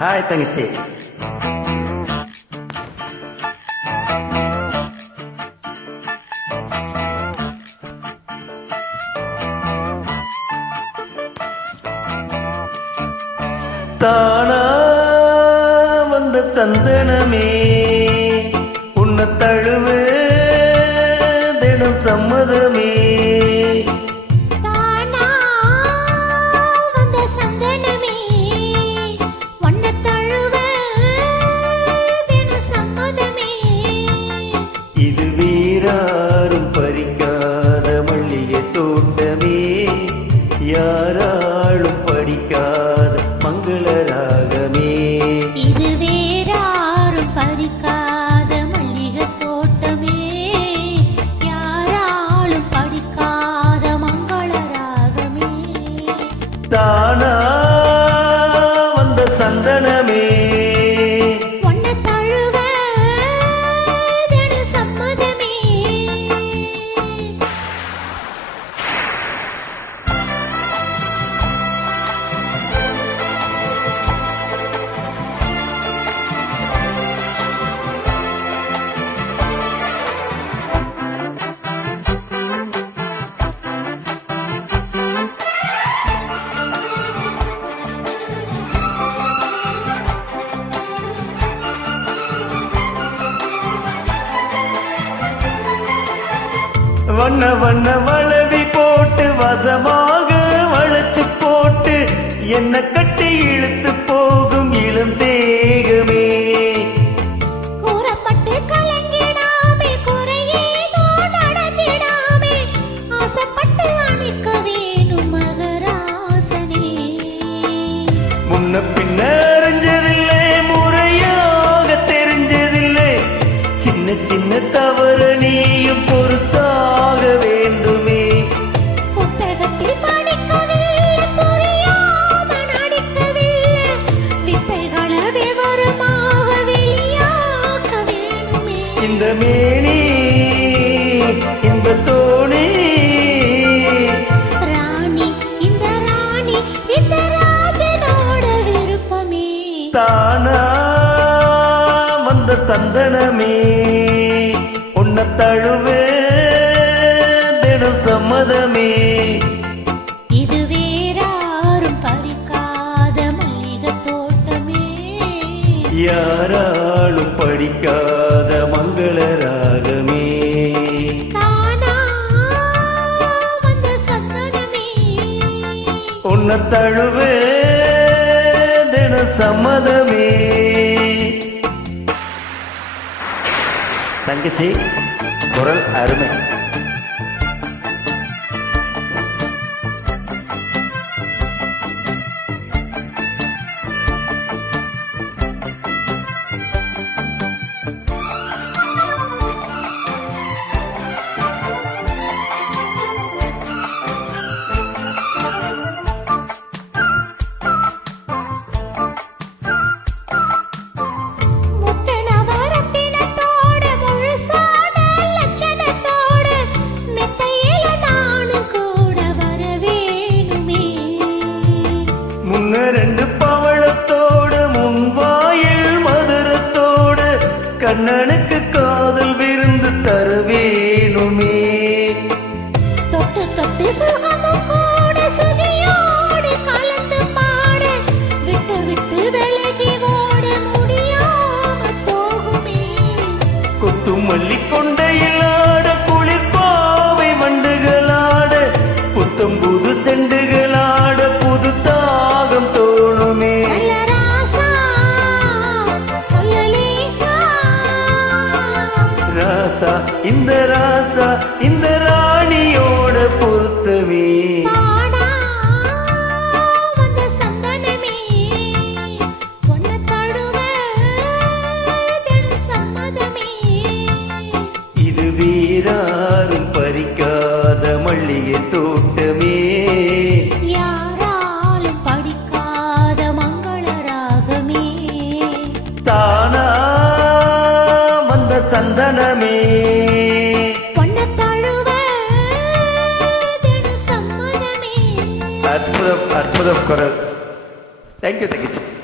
Hi தங்கச்சி. தானா வந்த சந்தனமே உன்னை தழுவு தினம் சம்மதமே. இது வீராரும் பறிக்காத மல்லிகை தோட்டமே, யாராலும் படிக்காத மங்கள ராகமே. இது வேறாரும் பறிக்காத மல்லிகை தோட்டமே, யாராலும் படிக்காத மங்கள ராகமே. தானா வந்த சந்தனமே வண்ண வண்ண வளவி போட்டு வசமாக வளைச்சு போட்டு என்ன கட்டி இழுத்து போகும் இளம் தேகமே. கூறப்பட்டு கலங்கிடாமே குறையேதோ நடந்திடாமே, ஆசைப்பட்டு அணிக்க வேணும் மகராசனே. முன்ன பின்ன அறிஞ்சதில்லை, முறையாக தெரிஞ்சதில்லை, சின்ன சின்ன தவறு நீயும் பொறுத்தாக வேண்டுமே. புத்தகத்தில் படிக்கவில்லை, புரியாம நடிக்கவில்லை, வித்தைகளை விவரமாக வெளியாக்க வேணுமே. இந்த மேனி இந்த தோணி ராணி இந்த ராணி இந்த ராஜனோட விருப்பமே. தானா வந்த சந்தனமே உன்னை தழுவே தினம் சம்மதமே. இது வேறாரும் பறிக்காத மல்லிகை தோட்டமே, யாராலும் படிக்காத மங்கள ராகமே. தானா வந்த சந்தனமே உன்னை தழுவே தினம் சம்மதமே. தங்கச்சி குரல் அருமை. முத்தனவரத்தினத்தோட முழுசான லட்சணத்தோட மெத்தையில நானும் கூட வர வேணுமே. முன்ன ரெண்டு பவளத்தோடு முன்வாயில் மதுரத்தோடு கண்ணனுக்கு காதல் விருந்து தர வேணுமே. தொட்டு தொட்டு சுகமும் கூட சுதியோடு கலந்து பாட, விட்டு விட்டு விலகி ஓட முடியாம போகுமே. கொத்து மல்லி கொண்டையில் ஆட குளிர்பாவை வண்டுகளாட புத்தம் புது செண்டுகளாட புது தாகம் தோணுமே. நல்ல ராசா சொல்லலேசா, ராசா இந்த ராசா இந்த ராணியோட பொருத்தமே. தானா வந்த சந்தனமே பொன்ன தழுவ தினம் சம்மதமே. இது வீராரும் பறிக்காத மல்லிகை தோட்டமே, யாராலும் படிக்காத மங்கள ராகமே. தானா வந்த சந்தனமே பொன்ன தழுவ தினம் சம்மதமே. அற்புதம் அற்புதம் குரல். தேங்க்யூ தங்கச்சி.